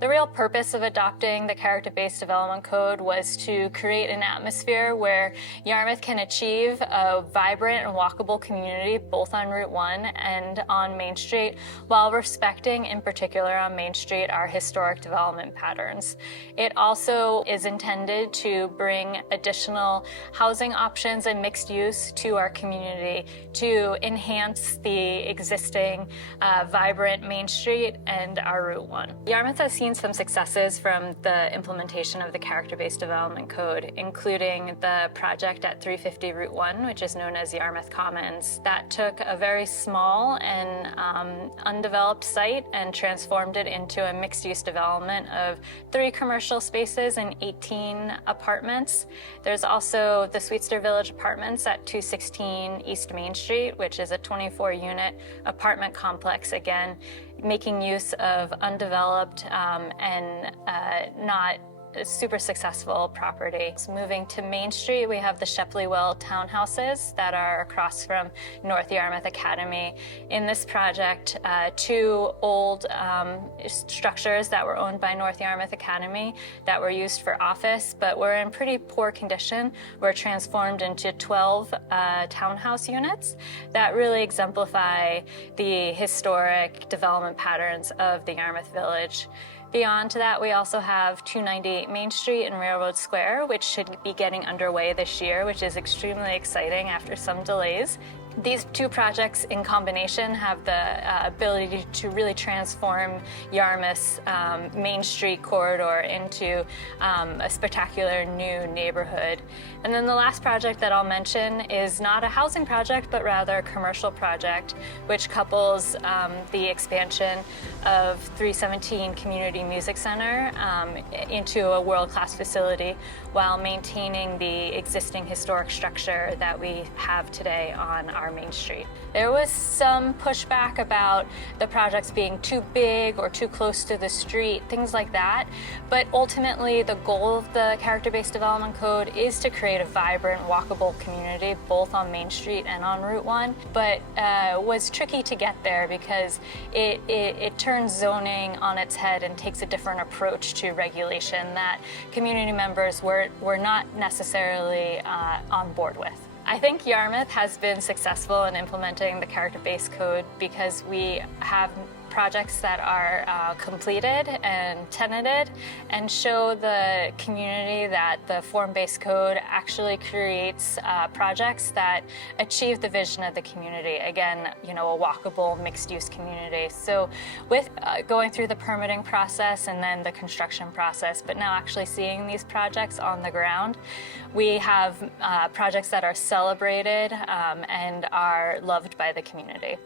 The real purpose of adopting the character-based development code was to create an atmosphere where Yarmouth can achieve a vibrant and walkable community both on Route 1 and on Main Street, while respecting, in particular on Main Street, our historic development patterns. It also is intended to bring additional housing options and mixed use to our community to enhance the existing vibrant Main Street and our Route 1. Yarmouth has seen some successes from the implementation of the character-based development code, including the project at 350 Route 1, which is known as Yarmouth Commons, that took a very small and undeveloped site and transformed it into a mixed-use development of 3 commercial spaces and 18 apartments. There's also the Sweetster Village Apartments at 216 East Main Street, which is a 24-unit apartment complex, again, making use of undeveloped and not a super successful property. So moving to Main Street, we have the Shepley-Well townhouses that are across from North Yarmouth Academy. In this project, 2 old structures that were owned by North Yarmouth Academy that were used for office but were in pretty poor condition were transformed into 12 townhouse units that really exemplify the historic development patterns of the Yarmouth Village. Beyond that, we also have 298 Main Street and Railroad Square, which should be getting underway this year, which is extremely exciting after some delays. These 2 projects in combination have the ability to really transform Yarmouth's Main Street corridor into a spectacular new neighborhood. And then the last project that I'll mention is not a housing project, but rather a commercial project, which couples the expansion of 317 Community Music Center into a world-class facility while maintaining the existing historic structure that we have today on our Main Street. There was some pushback about the projects being too big or too close to the street, things like that, but ultimately the goal of the character-based development code is to create a vibrant, walkable community both on Main Street and on Route 1, but was tricky to get there because it turns zoning on its head and takes a different approach to regulation that community members were not necessarily on board with. I think Yarmouth has been successful in implementing the character-based code because we have projects that are completed and tenanted and show the community that the form-based code actually creates projects that achieve the vision of the community. Again, you know, a walkable, mixed-use community. So with going through the permitting process and then the construction process, but now actually seeing these projects on the ground, we have projects that are celebrated and are loved by the community.